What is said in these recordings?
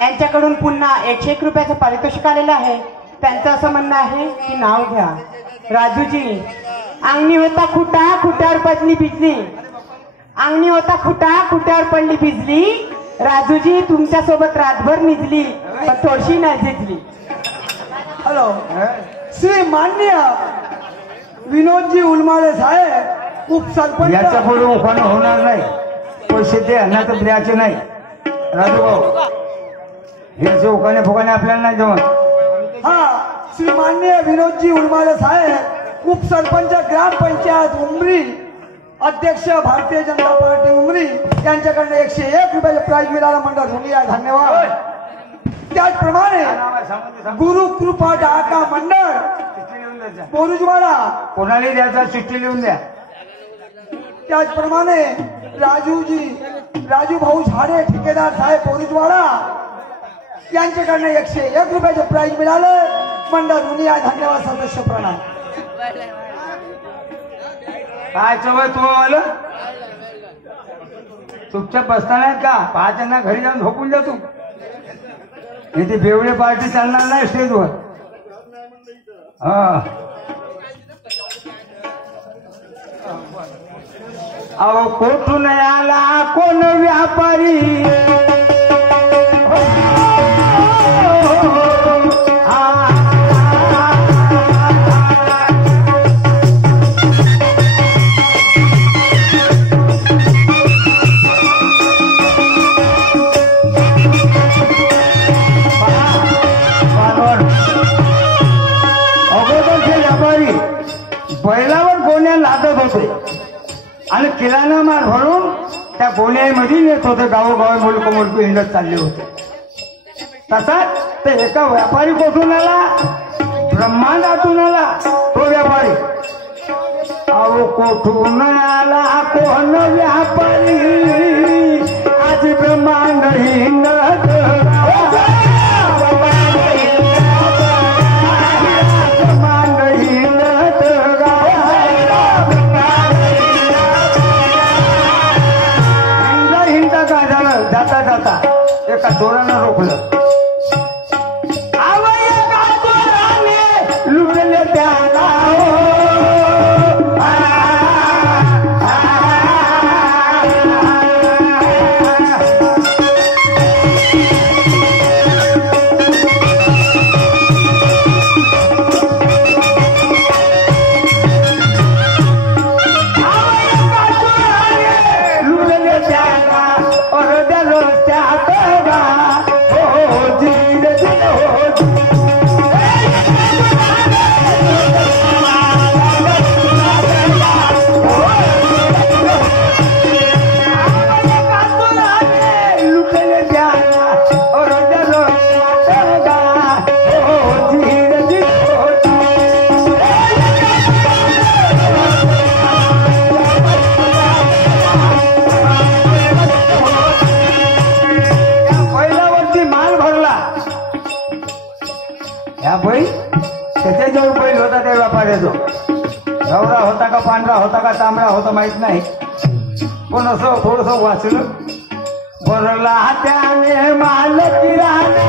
यांच्याकडून पुन्हा 101 रुपयाचं पारितोषिक आलेलं आहे। त्यांचं असं म्हणणं आहे की नाव घ्या। राजूजी, अंगणी होता खुटा खुट्यावर पडली बिजली, अंगणी होता खुटा खुट्यावर पडली बिजली, राजूजी तुमच्या सोबत रातभर निजली पण थोडीशी नाही झिजली। हॅलो, श्री माननीय विनोदजी उलमाळे साहेब उपसरपंच। याच्या पुढे उखाणं होणार नाही, पैसे दे ना तर द्यायचे नाही। राजू भाऊ, हे उखाणे फुकाणे आपल्याला नाही जमत। हा, श्री माननीय विनोदजी उलमाळे साहेब उपसरपंच ग्रामपंचायत उमरी, अध्यक्ष भारतीय जनता पार्टी उमरी यांच्याकडनं 101 रुपयाचे प्राइज मिळाला मंडळ धोनी आहे, धन्यवाद। त्याचप्रमाणे गुरु कृपा डाका मंडळ बोरुजवाडा, कोणाला द्यायचा चिठ्ठी लिहून द्या। त्याचप्रमाणे राजू भाऊ झाडे ठेकेदार साहेब बोरुजवाडा यांच्याकडनं 101 रुपयाचे प्राइज मिळालं मंडळ धोनी आहे, धन्यवाद। सदस्य प्रणाम। काय चवय तुम्हाला चुपचाप बसताना का पाहताना घरी जाऊन झोपून जा तू। इथे बेवडे पार्टी चालणार नाही स्टेजवर। हा, अहो कोठून आला कोण व्यापारी, बैलावर गोण्या लादत होते आणि किराणा माल भरून त्या गोण्यामध्ये येत होते, गावोगावी मुलक मुलक हिंडत चालले होते। तसाच ते एका व्यापारी कोठून आला, ब्रह्मांडातून आला तो व्यापारी। अहो कोठून आला कोण व्यापारी, आज ब्रह्मांड हिंडत जाता जाता एका चोरानं रोखलं। लुटले त्याला त्याच्याजवळ बैल होता त्या व्यापाऱ्याचा, गवरा होता का पांढरा होता का तांबडा होता माहित नाही, पण असं थोडस वाचलं। भरला त्याने माल किराणा,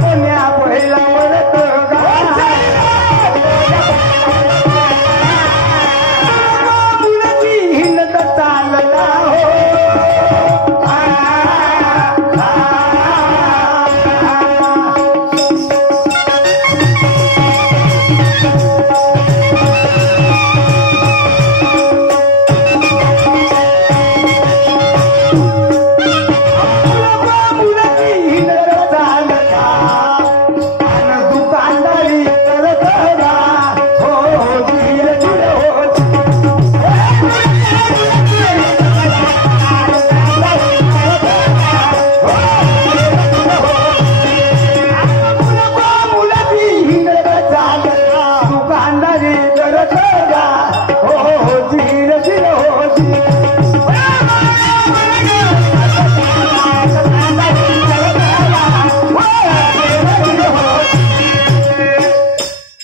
कोण्या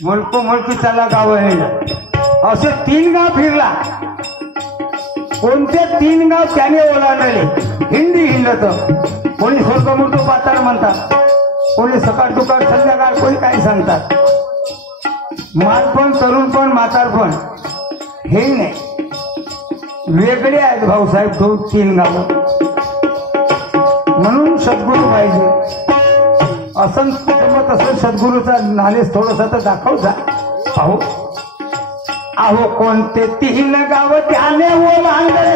मुलको मुलकी चला गाव असे 3 गाव फिरला. कोणते 3 गाव त्याने ओलांडले. हिंदी हिंडत. कोणी स्वर्ग मोठं पाताळ म्हणतात, कोणी सकाळ दुकाळ संध्याकाळ, कोणी काही सांगतात. मालपण तरुणपण म्हातारपण हे नाही, वेगळे आहेत भाऊसाहेब 3 गाव. म्हणून सद्गुरू पाहिजे. असं मत असं सद्गुरूचा नालेस थोडंसं तर दाखव जा. पाहू अहो कोणते 3 गाव त्याने ओलांडले.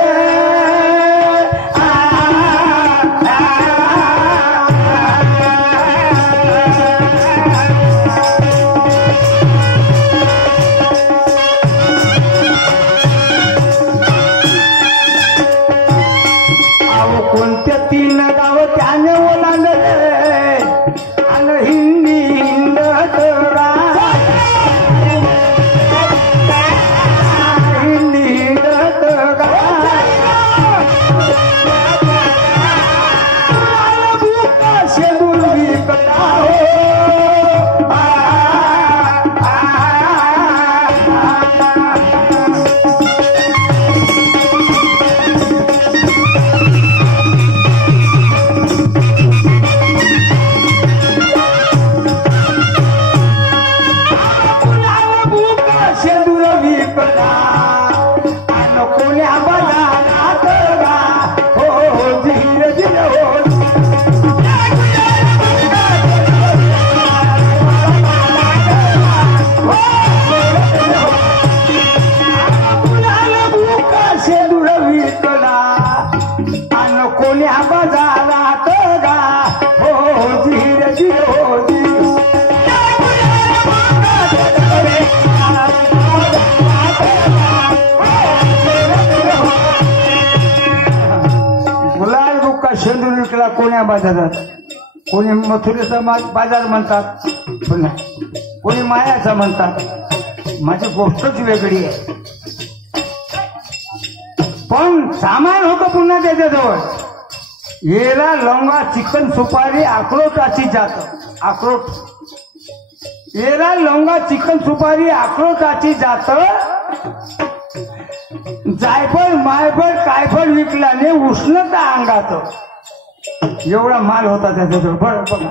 कोणते 3 गाव त्याने ओलांडले आणि हिंदी हिंडत हिंदी हिंडत शेदूर विकता कोण्या बाजारात, कोणी मथुरेचा बाजार म्हणतात, कोणी मायाचा म्हणतात. माझी गोष्टच वेगळी आहे. पण सामान होतं पुन्हा त्याच्याजवळ. येरा लवंगा चिकन सुपारी अक्रोटाची जात. अक्रोट येरा लवंगा चिकन सुपारी अक्रोटाची जात. जायफळ मायफळ कायफळ विकल्याने उष्णता अंगात. एवढा माल होता त्याच्याजवळ. बरं बघा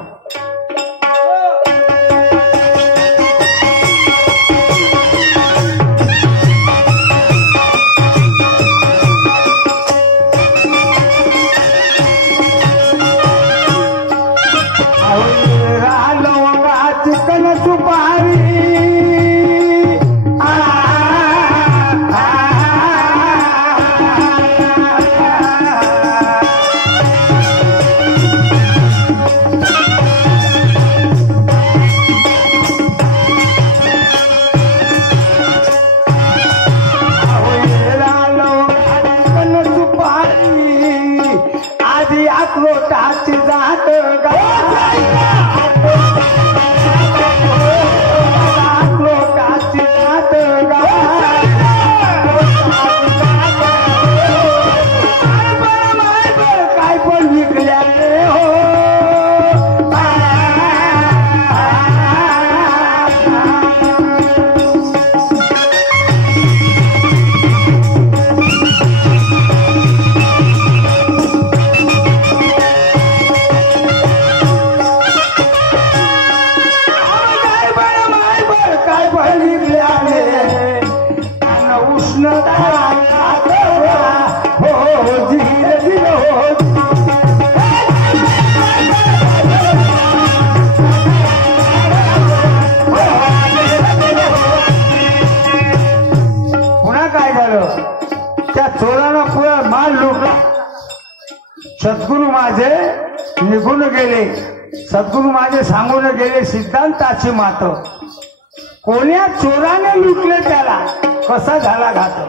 लवंगा चिकन सुपारी अक्रोटाची जात अक्रोटाची जात काय पण विकल्याने हो. सद्गुरू माझे निघून गेले. सद्गुरू माझे सांगून गेले सिद्धांताची मात. कोण्या चोराने लुटले त्याला कसा झाला घात.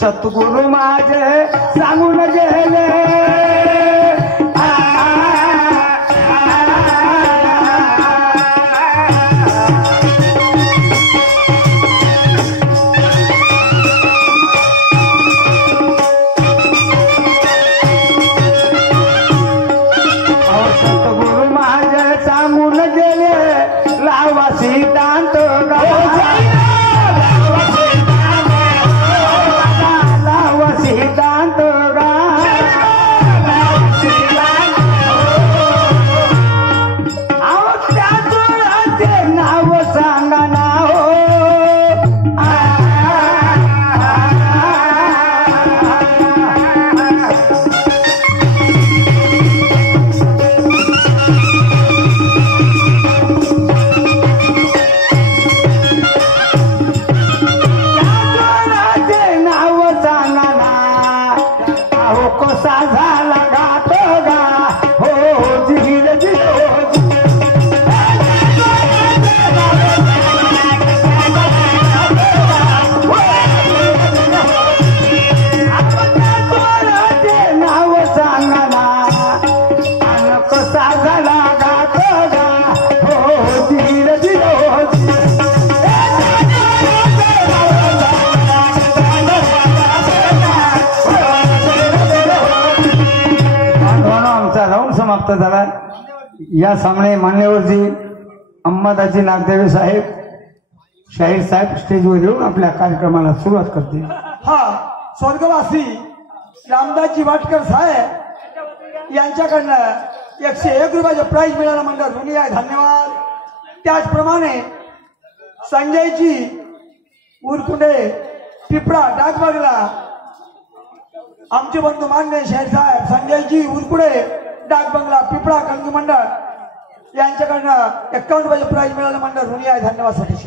सद्गुरू माझे सांगून गेले लावा सिद्धांत समाप्त झाला. या सामने मान्यवरजी अंबादाजी नागदेवे साहेब, शाहीर साहेब स्टेजवर येऊन आपल्या कार्यक्रमाला सुरुवात करतील. हा स्वर्गवासी रामदासजी वाटकर साहेब यांच्याकडनं 101 रुपयाचे प्राईज मिळालं म्हणलं ऋणी आहे, धन्यवाद. त्याचप्रमाणे संजयजी उरकुंडे पिपळा डाकबंगला, आमचे बंधू मान्य शाहीर साहेब संजयजी उरकुडे डाकबंगला पिपळा कंगी मंडळ यांच्याकडनं 51 रुपयाचे प्राईज मिळालं म्हणलं ऋणी आहे, धन्यवाद. सतीश